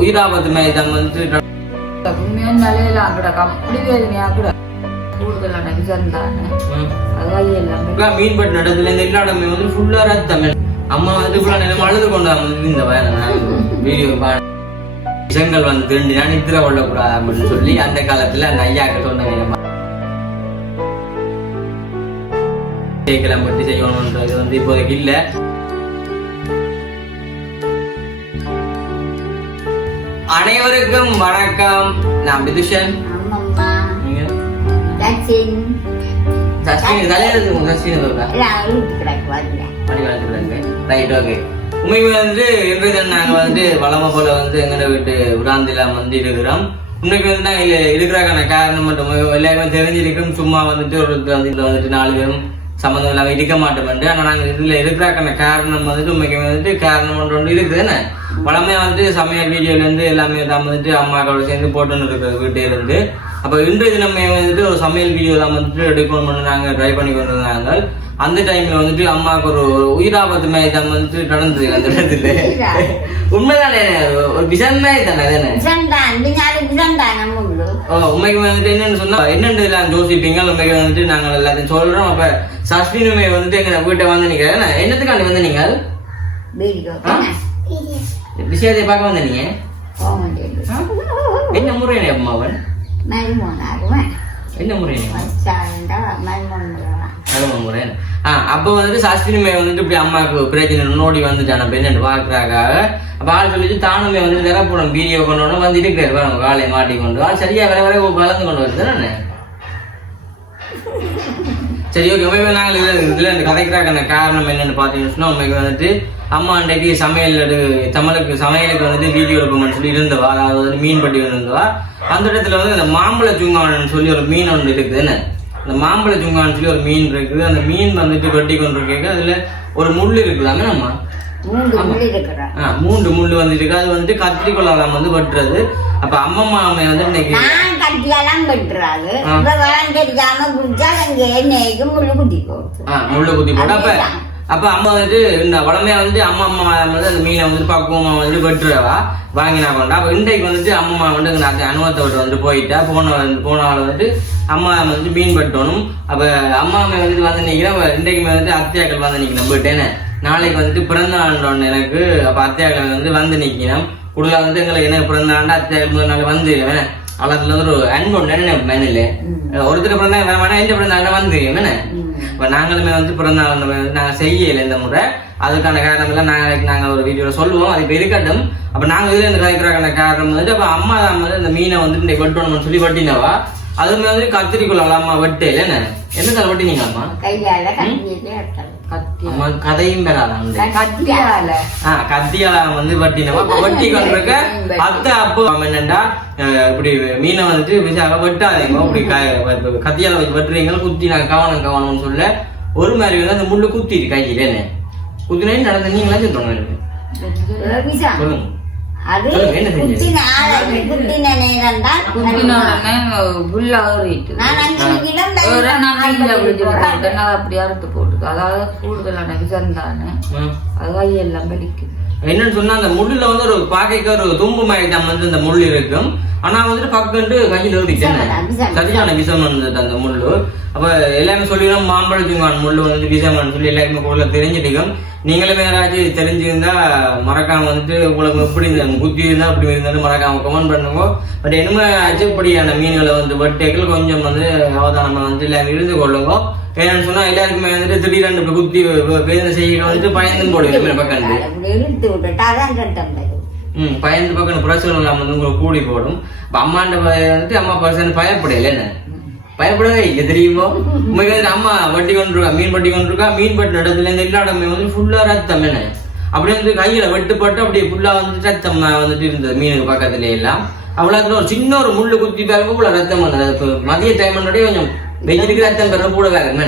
உயிராபத்து மாதிரி தான் வந்துட்டு உண்மையான நிலையெல்லாம் கூட அப்படி வேதனையா கூட கூடுதலான விசம் தானே ம். அது வழி எல்லாம் இப்ப மீன் பட்டு நடத்துல இந்த எல்லா இடமே வந்து ஃபுல்லா ரத்தம் அம்மா வந்து ஃபுல்லா நிலம் அழுது கொண்டு வந்து இந்த வீடியோ விஷங்கள் வந்து திருண்டி நான் நித்திர கொள்ளக்கூடாது அப்படின்னு சொல்லி அந்த காலத்துல அந்த ஐயாக்க கேட்கலாம் பற்றி செய்யணும்ன்றது வந்து இப்போதைக்கு இல்ல. மணி வளர்த்துக்கிறாங்க ரைட் ஓகே உண்மைக்கு வந்து இன்றைய தினம் நாங்க வந்து வளம போல வந்து எங்கட வீட்டு விடாந்தில வந்து இருக்கிறோம். இன்னைக்கு வந்து நாங்க இதுல இருக்கிறக்கான காரணம் மட்டும் எல்லாருமே தெரிஞ்சிருக்கும். சும்மா வந்துட்டு ஒரு வந்துட்டு நாலு பேரும் சம்மந்தம் இல்லாமல் இருக்க மாட்டோம் ஆனா நாங்க இதுல இருக்கிறக்கான காரணம் வந்துட்டு உண்மைக்கு வந்துட்டு காரணம் ஒன்று ஒன்று இருக்குது என்ன? வளமையாக வந்துட்டு சமையல் வீடியோல இருந்து எல்லாமே தான் வந்துட்டு அம்மாக்களோட சேர்ந்து போட்டுன்னு இருக்கிற வீட்டிலேருந்து. அப்ப இன்றைய தினம் வந்துட்டு ஒரு சமையல் வீடியோ தான் வந்துட்டு எடுக்கணும் நாங்க ட்ரை பண்ணி கொண்டு இருந்தாங்க அந்த டைம்ல வந்துட்டு அம்மாவுக்கு ஒரு உயிராபத்து மாதிரி தான் வந்துட்டு நடந்தது அந்த இடத்துல. உண்மைதானே? ஒரு விஷம் மாதிரி தானே தானே? உண்மைக்கு வந்துட்டு என்னன்னு சொன்னா என்னென்று யோசிப்பீங்க? உண்மைக்கு வந்துட்டு நாங்கள் எல்லாத்தையும் சொல்றோம். அப்ப சஷ்டினுமே வந்துட்டு எங்க வீட்டை வந்து நிக்கிறேன். என்னத்துக்காண்டி வந்து நீங்க? விஷயத்தை பார்க்க வந்து நீங்க? போக வேண்டியது என்ன முறையினே அம்மாவன்? என்ன வச்சாண்டா மருமோன் அழுவ முறை ஆ அப்போ வந்துட்டு சாஸ்திரிமே வந்துட்டு இப்படி அம்மாவுக்கு பிரச்சனை நோடி வந்துட்டான பெண்ணு பாக்குறாங்க அப்ப ஆள் சொல்லிட்டு தானுமே வந்து திறப்படம் வீடியோ கொண்டு வந்து வந்து இருக்கிறாரு பாருங்க காலை மாட்டி கொண்டு ஆள் சரியா வர வர வளர்ந்து கொண்டு வருது சரி ஓகே நாங்கள் இதுல இந்த கதைக்கிறாக்கான காரணம் என்னன்னு பார்த்தீங்கன்னு சொன்னா உண்மைக்கு வந்துட்டு அம்மா அன்றைக்கு சமையல் தமிழுக்கு சமையலுக்கு வந்துட்டு வீடியோ எடுப்போம்னு சொல்லி இருந்தவா அதாவது வந்து மீன் பட்டி இருந்தவா. அந்த இடத்துல வந்து இந்த மாம்பழ சுங்கான்னு சொல்லி ஒரு மீன் ஒன்று இருக்குது. என்ன? இந்த மாம்பழ சுங்கான்னு சொல்லி ஒரு மீன் இருக்குது. அந்த மீன் வந்துட்டு வெட்டி கொண்டு இருக்கேங்க அதுல ஒரு முள் இருக்குதாங்க நம்ம மூன்று முள் வந்துட்டு இருக்கு. அது வந்துட்டு கத்திரிக்கொள்ளாலாம் வந்து வெட்டுறது. அப்ப அம்மம்மா அம்மை வந்து இன்னைக்கு கட்டியெல்லாம் தெரியாம குடிச்சா முள்ளு குத்தி முள்ளு குத்தி போட்டு அப்ப. அப்போ அம்மா வந்துட்டு இந்த வளமையா வந்து அம்மா அம்மா வந்து அந்த மீனை வந்து பக்குவமா வந்து வெட்டுறவா? வாங்கினா கொண்டா. அப்போ இன்றைக்கு வந்துட்டு அம்மா வந்து அந்த அந்த அனுபவத்தை விட்டு வந்து போயிட்டா. போன போன ஆள் வந்துட்டு அம்மா வந்து மீன் வெட்டணும். அப்போ அம்மா அம்மா வந்துட்டு வந்து நிக்கிறேன் இன்றைக்கு வந்துட்டு அத்தியாக்கள் வந்து நிக்கணும் போயிட்டேன்னு நாளைக்கு வந்துட்டு பிறந்த ஆண்டோன்னு எனக்கு. அப்போ அத்தியாக்கள் வந்து வந்து நிக்கணும் கூடுதலா வந்து எங்களுக்கு என்ன பிறந்த ஆண்டு அத்தியாக்கள் முதல் நாள் வந்து அவளத்துல வந்து ஒரு அன்பு உண்டு மேனில் ஒருத்தர் பிறந்தா வேணா எந்த பிறந்த நாள் வந்து என்ன இப்ப நாங்களுமே வந்து பிறந்த நாள் நம்ம வந்து நாங்க செய்யல இந்த முறை அதுக்கான காரணம் எல்லாம் நாளைக்கு நாங்க ஒரு வீடியோல சொல்லுவோம் அது இப்ப இருக்கட்டும் அப்ப நாங்க இதுல இந்த கதைக்கிறாக்கான காரணம் வந்து அப்ப அம்மா தான் வந்து இந்த மீனை வந்து இந்த வெட்டணும்னு சொல்லி வெட்டினவா அதுமே வந்து கத்திரிக்குள்ள அம்மா வெட்டு என்ன என்ன தலை வெட்டினீங்க அம்மா கையால கதையும் வந்து கத்தியால. கத்தியால வந்து வெட்டினவா வெட்டி கொண்டிருக்க அத்தை அப்போ என்னண்டா? இப்படி மீனை வந்துட்டு விசாக வெட்டாதீங்க. இப்படி கத்தியால வச்சு வெட்டுறீங்க. குத்தி நான் கவனம் கவனம்னு சொல்ல ஒரு மாதிரி வந்து அந்த முள்ளு குத்திட்டு கையில என்ன? குத்தினே நடந்த நீங்களா விசா சொல்லுங்க. அது? குத்தின ஆளை குத்தின நேரம் தான் ஒரு நாள் விழுந்து அப்படி அறுத்து அதாவது கூடுதலான விசம் தானே ம். அது வழி எல்லாம் வலிக்குது. என்னன்னு சொன்னா அந்த முள்ளுல வந்து ஒரு பாக்கைக்கு ஒரு தும்பு மாதிரி தான் வந்து அந்த முள் இருக்கும். ஆனா வந்துட்டு பக்கண்டு கையில் விஷம், விஷம். சரியான விஷம் வந்துட்டு அந்த முள்ளு. அப்ப எல்லாமே சொல்லிடும் மாம்பழத்துங்கான் முள்ளு வந்து விஷம்னு சொல்லி எல்லாருமே கூட தெரிஞ்சுட்டிக்கும். நீங்களுமே யாராச்சும் தெரிஞ்சிருந்தா மறக்காம வந்துட்டு உங்களுக்கு எப்படி குத்தி இருந்தா அப்படி இருந்தாலும் மறக்காம கமெண்ட் பண்ணுங்க. பட் என்னமே இப்படியான மீன்களை வந்து வெட்டைகள் கொஞ்சம் வந்து அவதானமா வந்து எல்லாம் இருந்து கொள்ளுங்க. ஏன்னு சொன்னா எல்லாருக்குமே வந்துட்டு திடீரென்று இப்படி குத்தி வேதனை செய்ய வந்துட்டு பயந்து போடுவீங்க வருது ம் பயந்து பக்கம் பிரச்சனை இல்லாம வந்து உங்களுக்கு கூடி போடும். இப்ப அம்மாண்ட வந்துட்டு அம்மா பர்சன் பயப்படையில என்ன? பயப்படவே இல்லை தெரியுமோ? வந்துட்டு அம்மா வட்டி கொண்டிருக்கா மீன் வட்டி கொண்டிருக்கா மீன் பட்டு இடத்துல இருந்து எல்லா இடமே வந்து ஃபுல்லா ரத்தம் என்ன? அப்படியே வந்து கையில வெட்டுப்பட்டு அப்படியே ஃபுல்லா வந்து ரத்தம் வந்துட்டு இருந்தது மீனுக்கு பக்கத்துல எல்லாம். அவ்வளவு ஒரு சின்ன ஒரு முள்ளு குத்தி பாருங்க கூட ரத்தம் வந்தது. மதிய டைம் கொஞ்சம் வெயிலுக்கு ரத்தம் பெற கூட வேற என்ன?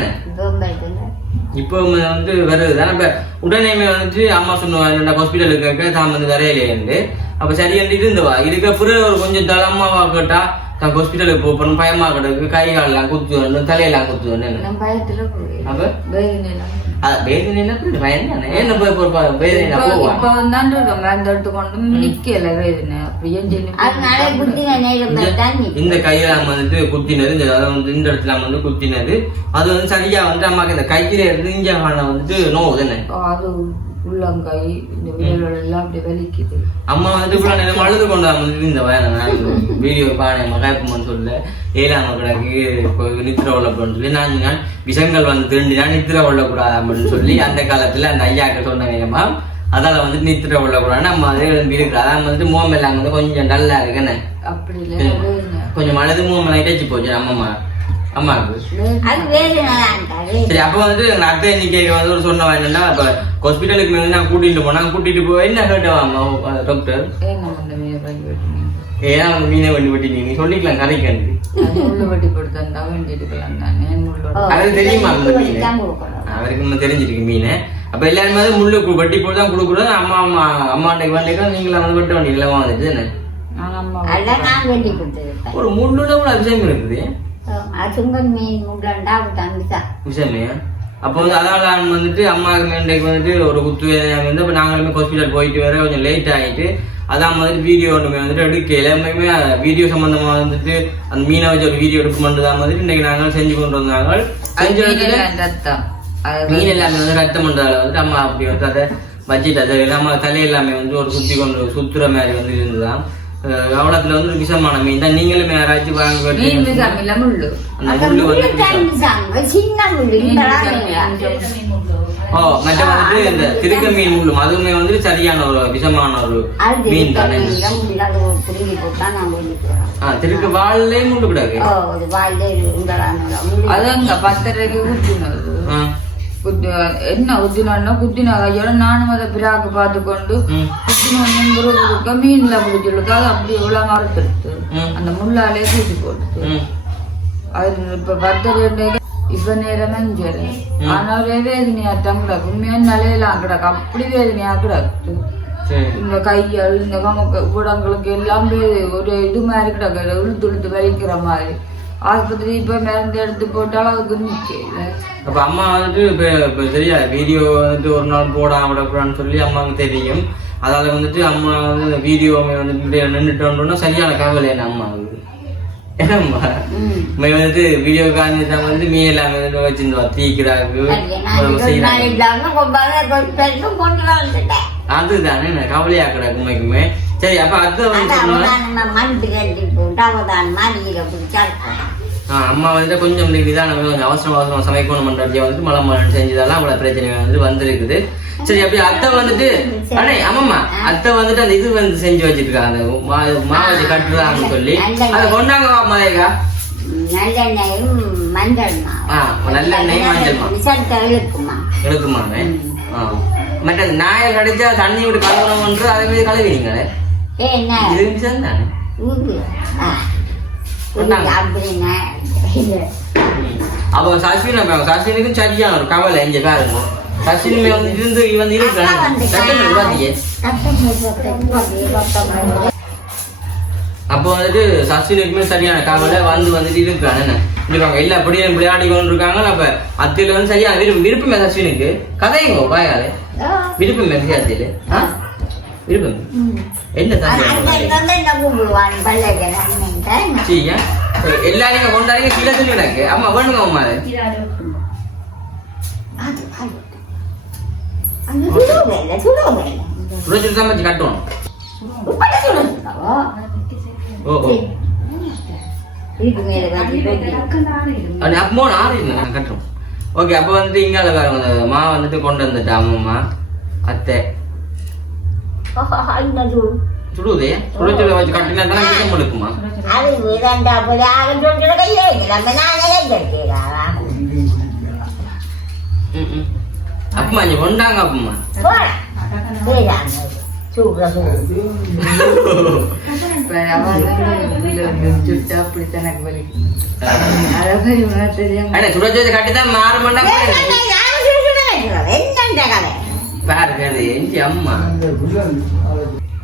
இப்போ வந்து வருது. தானே இப்போ உடனே வந்துட்டு அம்மா சொன்ன ஹாஸ்பிட்டலுக்கு தான் வந்து வரையிலேருந்து அப்போ சரி இருந்தவா. இதுக்கு அப்புறம் ஒரு கொஞ்சம் தளமாவா கேட்டா நான் ஹாஸ்பிட்டலுக்கு போகணும் பயமா கிடக்கு. கை காலெல்லாம் குத்து வரணும் தலையெல்லாம் குத்து வரணும் பயத்துல போய். அப்ப? வேதனையெல்லாம். அது வேதனைனா புரியுது பயம் தானே. என்ன போய் போய் வேதனைனா இப்ப போவா இப்ப வந்தாண்டு இருக்கோம் மருந்து எடுத்துக்கொண்டு நிக்கல வேதனை. அப்படியே அதனால குத்தின நேரம் தண்ணி. இந்த கையில வந்துட்டு குத்தினது. இந்த வந்து இந்த இடத்துல வந்து குத்தினது. அது வந்து சரியா வந்து அம்மாக்கு இந்த கையில இருந்து இங்க வந்துட்டு நோவு தானே அது உள்ளங்கை இந்த விரல்கள் எல்லாம் அப்படி வலிக்குது. அம்மா வந்துட்டு இவ்வளவு நேரம் அழுது கொண்டு வந்து இந்த வயல வீடியோ பானை மகாயப்பம்மன் சொல்ல ஏழாம கிடக்கு நித்திர கொள்ளப்படும் சொல்லி நான் நான் விஷங்கள் வந்து திருண்டினா நித்திர கொள்ளக்கூடாது அப்படின்னு சொல்லி அந்த காலத்துல அந்த ஐயாக்கு சொன்ன வேணுமா அதால வந்து நித்திர கொள்ளக்கூடாது நம்ம அதே எழும்பி இருக்கிற அதான் வந்து மோம் எல்லாம் வந்து கொஞ்சம் டல்லா இருக்குன்னு. கொஞ்சம் அழுது மூவ் எல்லாம் இடைச்சு போச்சு அம்மம்மா தான் சரி அப்ப வந்து எங்க அத்தை எண்ணிக்கைக்கு வந்து ஒரு சொன்ன என்னன்னா இப்ப ஹாஸ்பிட்டலுக்கு வந்து நான் கூட்டிட்டு போனா கூட்டிட்டு போய் என்ன கேட்டவாமா டாக்டர் ஏன் மீனை வண்டி வெட்டி நீங்க சொல்லிக்கலாம் தானே முள்ளோட அது தெரியுமா அவருக்கு தெரிஞ்சிருக்கு மீன். அப்ப எல்லாருமே வந்து முள்ளு வெட்டி போட்டு தான் கொடுக்குறது அம்மா அம்மா அம்மாண்டைக்கு வண்டிக்கு நீங்களா வந்து வெட்ட வண்டி இல்லவா வந்துச்சு என்ன? நான் அம்மா அதெல்லாம் நான் வேண்டி கொடுத்துருக்கேன் ஒரு முள்ளுல கூட விஷயம் இருக்குது. மீன் முள்ளண்டா விஷயமே. அப்போ வந்து நான் வந்துட்டு அம்மாவுக்கு மேண்டைக்கு வந்துட்டு ஒரு குத்து வேதனை வந்து அப்போ நாங்களுமே ஹாஸ்பிட்டல் போயிட்டு வர கொஞ்சம் லேட் ஆகிட்டு அதான் வந்துட்டு வீடியோ ஒன்றுமே வந்துட்டு எடுக்க எல்லாமே வீடியோ சம்பந்தமா வந்துட்டு அந்த மீனை வச்சு ஒரு வீடியோ எடுக்கணும்னு தான் வந்துட்டு இன்னைக்கு நாங்கள் செஞ்சு கொண்டு வந்தாங்க. செஞ்ச மீன் எல்லாமே வந்து ரத்தம் பண்றதால வந்துட்டு அம்மா அப்படி வந்து அதை வச்சுட்டு அதை நம்ம தலை எல்லாமே வந்து ஒரு சுத்தி கொண்டு சுத்துற மாதிரி வந்து இருந்துதான் கவலத்துல வந்து விஷமான மீன் தான் நீங்களுமே யாராச்சும் வாங்க மீன் கேட்டீங்கன்னா விசாமில முள்ளு அந்த முள்ளு வந்து விஷம். சின்ன முள்ளு இந்த ஓ மற்ற வந்துட்டு இந்த திருக்க மீன் முள்ளும் அதுவுமே வந்து சரியான ஒரு விஷமான ஒரு மீன் தானே திருக்க வாழலே முள்ளு கிடக்கு ஓ ஒரு வாழ்ல உங்களான முள்ளு அது அங்க பத்தரைக்கு ஊற்றினது என்ன குத்தினா குத்தின கையோட நானும் அதை பிராக்கு பார்த்து கொண்டு மீன்ல பிடிச்சிருக்கு அது அப்படி இவ்வளவு மறுத்துடுத்து. அந்த முள்ளாலே கூட்டி போட்டுது ம். அது இப்ப பத்தரை இப்ப நேரம் அஞ்சரை. ஆனா ஒரே வேதனையா தான் கிடக்கு உண்மையா நிலையெல்லாம் கிடக்கு. அப்படி வேதனையா கிடக்கு. சரி. இந்த கையால் இந்த கமக்க உடங்களுக்கு எல்லாம் ஒரு இது மாதிரி கிடக்கு. இழுத்து இழுத்து வலிக்கிற மாதிரி. ஆஸ்பத்திரி இப்ப மருந்து எடுத்து போட்டாலும் அதுக்கு நிக்கல அப்ப அம்மா வந்துட்டு இப்ப இப்ப சரியா வீடியோ வந்துட்டு ஒரு நாள் போடாம விடக்கூடாதுன்னு சொல்லி அம்மாவுக்கு தெரியும். அதால வந்துட்டு அம்மா வந்து வீடியோ வந்துட்டு நின்றுட்டோன்னா சரியான கவலை என்ன அம்மாவுக்கு ம். இவங்க வந்துட்டு வீடியோ காமிச்சா வந்து மீன் எல்லாமே வச்சிருந்தோம் தீக்கிறாக்கு அதுதானே நான் கவலையா கிடக்கு உண்மைக்குமே சரி அப்ப அத்தை வந்து அம்மா வந்துட்டு கொஞ்சம் இந்த இதான கொஞ்சம் அவசரம் அவசரம் சமைக்கணும் பண்றதுல வந்துட்டு மலம் மலம் செஞ்சதெல்லாம் அவ்வளவு பிரச்சனை வந்து வந்திருக்குது. சரி அப்படி அத்தை வந்துட்டு அண்ணே ஆமாம்மா அத்தை வந்துட்டு அந்த இது வந்து செஞ்சு வச்சிருக்காங்க. மா- மாவு கட்டுறாங்கன்னு சொல்லி. அதை கொண்டாங்க மலையக்கா நல்லெண்ணெயும் மஞ்சள் ஆ, நல்லெண்ணெய், மஞ்சள் மா. விசத்தை இழுக்குமா? எடுக்குமாமே ஆ. மற்ற நாயை கடிச்சா தண்ணி விட்டு கழுவணும்ன்று அதே மாதிரி கழுவினீங்களே. இது தானே அப்போ சஸ்வின் அப்ப சஸ்வினுக்கும் சரியான ஒரு கவலை இங்க பாருங்க சஸ்வின் வந்து இருந்து அக்கா இருக்கிறாங்க அப்போ வந்துட்டு சஸ்வினுக்குமே சரியான கவலை வந்து வந்துட்டு இருக்கிறாங்க என்ன இருக்காங்க எல்லா அப்படியும் விளையாடி கொண்டு இருக்காங்க அப்ப அத்தியில வந்து சரியான விருப்பம் விருப்பமே சஸ்வினுக்கு கதையுங்க பாயாலே விருப்பமே வித்தியாசத்தில விருப்பம் ம். என்ன தந்தை எல்லாரையும் கொண்டாடிங்க கீழே சொல்லி எனக்கு அம்மா வேணுங்க அம்மா சுடச்சுட்டு சமைச்சு கட்டணும் உப்பட சுடுவேல ஓ ஓ இதுக்கு மேல வந்து அது அப்போ ஆறு இல்லை நான் கட்டுறோம் ஓகே அப்போ வந்துட்டு இங்கால வேற மா வந்துட்டு கொண்டு வந்துட்டா அம்மா அத்தை சுடுதே? சுட சுட வச்சு கட்டினா தானே விஷம் எடுக்குமா அது போய் கையே நம்ம நானே கேட்கிறா. அப்பமா கொண்டாங்க அப்பமா சூடு சுட மாற மாட்டா என்னண்ட கதை? பாருங்க அது எஞ்சி அம்மா.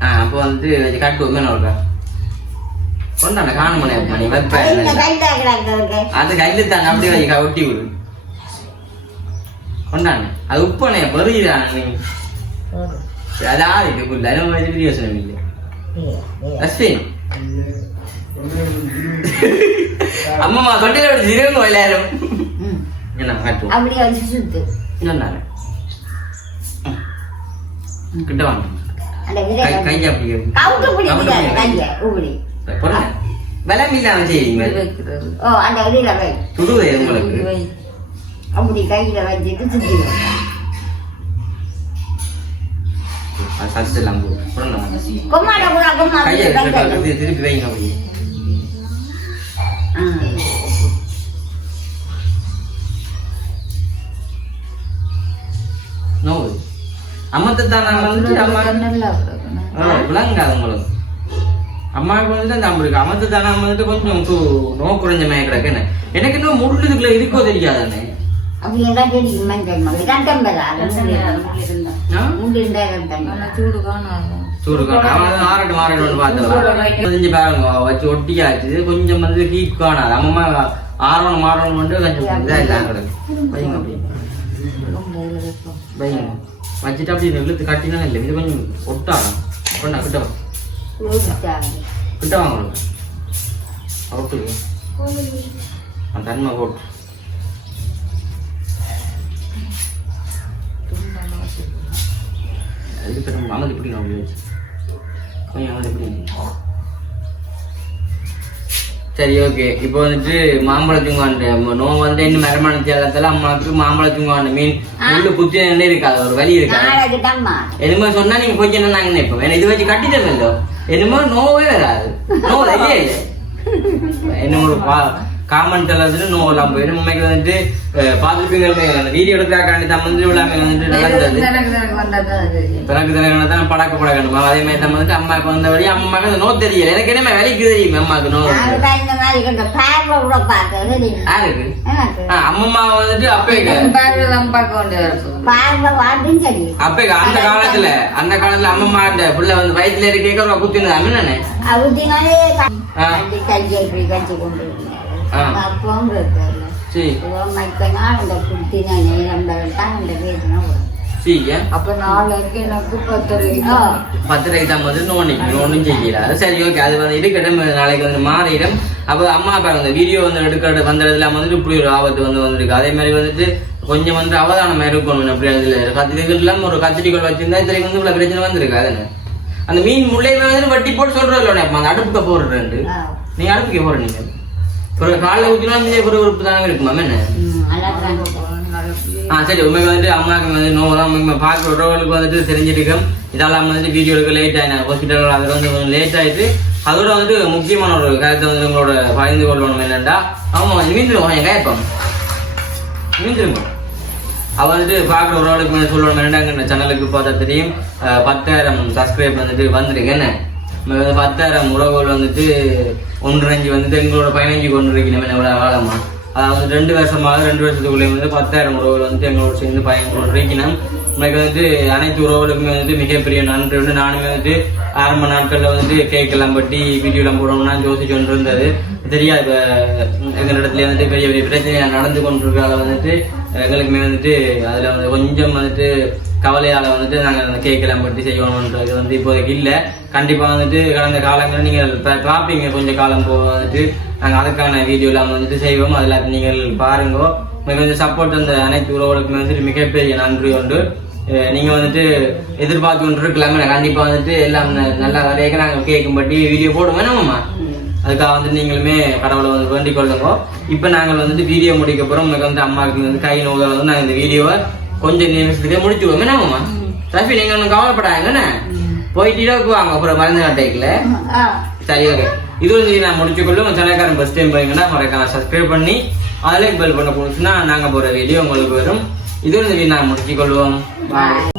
ஆ அப்போ வந்து கட்டுவோம் மேல இருக்கா. கொண்டாண்ண காணுமணி மணி வைப்பேன் அது கையில தாங்க அப்படியே வை ஒட்டி விடு. கொண்டாண்ண அது உப்பானே பெருகிறான் அதுவும் வச்சு யோசனை இல்லை அஸ்வின் அம்மா தொட்டில எல்லாரும். என்ன காட்டுவோம். அப்படியே வச்சு சுத்து. சொன்னாங்க கிட்ட வாங்க அந்த கை விதை கை அப்படி கவுட்டு பிடிக்கிறாரு கையை உபடி பொருள் பலம் இல்லாம செய்யுங்க வைக்கிறது ஓ அந்த இதில் வை சுடுவே உங்களுக்கு வை. அப்படி கையில் வச்சுட்டு சுத்தி வை. அது சத்து எல்லாம் போகும் பொருள் கொம்மாட கூட கொம்மா கையை கை கை திருப்பி திருப்பி வைங்க அப்படியே வந்துட்டு அம்மா விளங்காது உங்களுக்கு. அம்மாவுக்கு வந்துட்டு அந்த அம்பருக்கு அமர்த்து தானே வந்துட்டு கொஞ்சம் நோ குறைஞ்ச கிடக்குன்னு எனக்கு இன்னும் முள்ளுக்குள்ள இருக்கோ தெரியாதானே ஒட்டியாச்சு. கொஞ்சம் வந்து ஹீட் காணாது. அம்மா ஆறணும் மாறணும் மட்டும் கொஞ்சம் இதாக இல்லாம கிடக்கு. வச்சுட்டு அப்படி இழுத்து கட்டினா இல்லை இது கொஞ்சம் ஒட்டாகும் கொண்டா கிட்ட வா கிட்ட வாங்க உங்களுக்கு அந்த தன்மை போட்டு அதுக்கு வச்சிருக்கோம். இருக்கட்டும் நான் கொஞ்சம் எப்படி சரி ஓகே இப்போ வந்துட்டு மாம்பழத்துங்காண்டு நோ வந்து இன்னும் மரமான தேலத்தில் அம்மாவுக்கு மாம்பழத்துங்காண்டு மீன் உள்ள நின்று இருக்காது ஒரு இருக்காது நாளைக்கு தான்மா. என்னமோ சொன்னா நீங்க கொஞ்சம் என்ன நாங்க நினைப்போம் ஏன்னா இது வச்சு கட்டிட்டோம் இல்லோ என்னமோ நோவே வராது. நோ இல்லையே இல்லை என்ன ஒரு காமன் தளத்துல நோ எல்லாம் போயிடும் உண்மைக்கு வந்துட்டு பார்த்துருப்பீங்க அந்த வீடியோ எடுக்கிறாக்காண்டி தான் வந்து எல்லாமே வந்துட்டு நடந்தது பிறகு தலைவனை தான் பழக்க பழக்கணுமா அதே மாதிரி தான் வந்துட்டு அம்மாவுக்கு வந்தபடி அம்மாவுக்கு அந்த நோ தெரியல எனக்கு என்ன வேலைக்கு தெரியும் அம்மாவுக்கு நோ. யாருக்கு அம்மம்மா வந்துட்டு அப்பேக்கு அப்பேக்கு அந்த காலத்துல அந்த காலத்துல அம்மம்மா புள்ள வந்து வயிற்றுல இருக்க குத்தினது அம்மனே அப்பவும் இந்த தான் இந்த வேதனை அப்ப நாளைக்கு எனக்கு தான் வந்து ஒன்றும் செய்யல சரி ஓகே அது வந்து இருக்கட்டும் நாளைக்கு வந்து மாறிடும். அப்போ அம்மா அப்பா அந்த வீடியோ வந்து எடுக்க வந்ததுல வந்துட்டு இப்படி ஒரு ஆபத்து வந்து வந்திருக்கு. அதே மாதிரி வந்துட்டு கொஞ்சம் வந்து அவதானம் இருக்கணும் அப்படி அதுல. கத்திரிக்கலாம் ஒரு கத்திரிக்கோள் வச்சிருந்தா இதுல வந்து இவ்வளவு பிரச்சனை வந்திருக்கு அதுன்னு அந்த மீன் முள்ளை வந்து வட்டி போட்டு சொல்றதில்ல அப்ப அந்த அடுப்புக்க போடுறேன். நீங்க அடுப்புக்கு போடுற நீங்க ஒரு காலைல ஊற்றினா மீன் ஒரு உறுப்பு தானே இருக்குமா என்ன? ஆ சரி உண்மைக்கு வந்துட்டு அம்மாவுக்கு வந்து நோ தான் உண்மை பார்க்குற உறவுகளுக்கு வந்துட்டு தெரிஞ்சிருக்கும் இதெல்லாம் வந்துட்டு வீடியோ எடுக்க லேட் ஆயினா ஹாஸ்பிட்டல் அது வந்து கொஞ்சம் லேட் ஆயிட்டு அதோட வந்துட்டு முக்கியமான ஒரு கருத்தை வந்து உங்களோட பகிர்ந்து கொள்ளணும் என்னன்னா ஆமா மீண்டும் கொஞ்சம் கேட்போம் மீண்டும் அவ வந்துட்டு பார்க்குற உறவுகளுக்கு வந்து சொல்லணும் என்னங்க சேனலுக்கு பார்த்தா தெரியும். பத்தாயிரம் சப்ஸ்கிரைப் வந்துட்டு வந்திருக்கு என்ன? பத்தாயிரம் உறவுகள் வந்துட்டு ஒன்றரைஞ்சு வந்துட்டு எங்களோட பதினஞ்சு கொண்டு இருக்கணும் என்ன எவ்வளோ காலமா. அதாவது ரெண்டு வருஷமாக ரெண்டு வருஷத்துக்குள்ளே வந்து பத்தாயிரம் உறவுகள் வந்துட்டு எங்களோட சேர்ந்து பயன் கொண்டு உங்களுக்கு எனக்கு வந்துட்டு அனைத்து உறவுகளுக்குமே வந்துட்டு மிகப்பெரிய நன்றி வந்து நானுமே வந்துட்டு ஆரம்ப நாட்களில் வந்துட்டு கேக் எல்லாம் பட்டி வீடியோலாம் போடணும்னா ஜோசிச்சு கொண்டு இருந்தது தெரியாது எங்கள் இடத்துல வந்துட்டு பெரிய பெரிய பிரச்சனையாக நடந்து கொண்டிருக்கால வந்துட்டு எங்களுக்குமே வந்துட்டு அதில் வந்து கொஞ்சம் வந்துட்டு கவலையால் வந்துட்டு நாங்கள் அந்த கேக்கெல்லாம் பட்டி செய்யணுன்றது வந்து இப்போதைக்கு இல்லை. கண்டிப்பாக வந்துட்டு கடந்த காலங்களில் நீங்கள் பார்ப்பீங்க. கொஞ்சம் காலம் போக வந்துட்டு நாங்கள் அதுக்கான வீடியோலாம் வந்துட்டு செய்வோம். அதில் நீங்கள் பாருங்க. மிக கொஞ்சம் சப்போர்ட் அந்த அனைத்து உறவுகளுக்குமே வந்துட்டு மிகப்பெரிய நன்றி உண்டு. நீங்கள் வந்துட்டு எதிர்பார்த்து கொண்டு இருக்கலாமே வந்துட்டு எல்லாம் நல்லா வரையாக நாங்கள் கேட்கும்படி வீடியோ போடுவோம். என்னம்மா அதுக்காக வந்து நீங்களுமே கடவுளை வந்து வேண்டிக் கொள்ளுங்க. இப்போ நாங்கள் வந்துட்டு வீடியோ முடிக்க போகிறோம் உங்களுக்கு வந்து அம்மாவுக்கு வந்து கை நோய் வந்து நாங்கள் இந்த வீடியோவை கொஞ்சம் நிமிஷத்துக்கே முடிச்சுடுவோம் என்னம்மா ரஃபி நீங்க ஒன்றும் கவலைப்படாங்க என்ன? போயிட்டு இரவுக்கு வாங்க அப்புறம் மருந்து நாட்டைக்குல. சரி ஓகே இது வந்து நான் முடிச்சுக்கொள்ளும் சேனல்காரன் ஃபஸ்ட் டைம் போறீங்கன்னா மறக்காம சப்ஸ்கிரைப் பண்ணி அதிலே பெல் பண்ண போச்சுன்னா நாங்கள் போகிற வீடியோ உங்களுக்கு வரும். இது வந்து நான் முடிச்சுக்கொள்வோம் Bye.